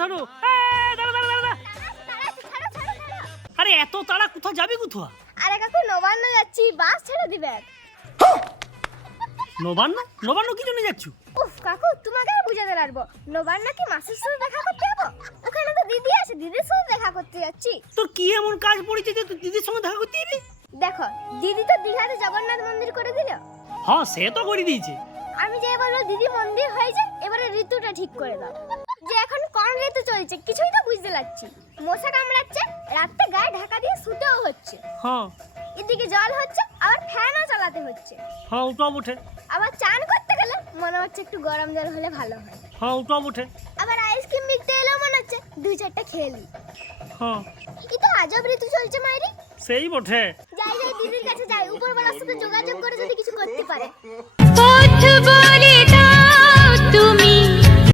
ধরু আরে এত তাড়া কোথায় যাবি কোথায়? আরে কাকু নবান্ন যাচ্ছি, বাস ছেড়ে দিবেন। নবান্ন? নবান্ন কি জন্য যাচ্ছ? উফ কাকু তোমাকে আর বুঝাতে পারবো, নবান্ন কি মাসির সাথে দেখা করতে যাবো? ওখানে তো দিদি আছে, দিদির সাথে দেখা করতে যাচ্ছি। তোর কি এমন কাজ পড়েছে যে তুই দিদির সঙ্গে দেখা করতে যাবি? দেখো দিদি তো দীঘাতে জগন্নাথ মন্দির করে দিল। হ্যাঁ সে তো করে দিয়েছে। আমি যে বলবো দিদি মন্দির হয়ে যায়, এবারে ঋতুটা ঠিক করে দাও। যে এখন কোন ঋতু চলছে কিছুই তো বুঝতে লাগছি। মশা কামড়াচ্ছে, রাতে গায়ে ঢাকা দিয়ে শুতেও হচ্ছে। হ্যাঁ এদিকে জল হচ্ছে, আবার ফ্যানও চালাতে হচ্ছে। হ্যাঁ ওটাও বটে। আবার চান করতে গেলে মনে হচ্ছে একটু গরম জল হলে ভালো হয়। হ্যাঁ ওটাও বটে। আবার আইসক্রিম বিকতে এলেও মনে হচ্ছে দুই চারটা খেয়ে নি। হ্যাঁ কি তো আজব ঋতু চলছে মাইরি। সেই বটে। যাই যাই দিদির কাছে যাই, উপরওয়ালার সাথে যোগাযোগ করে যদি কিছু করতে পারে।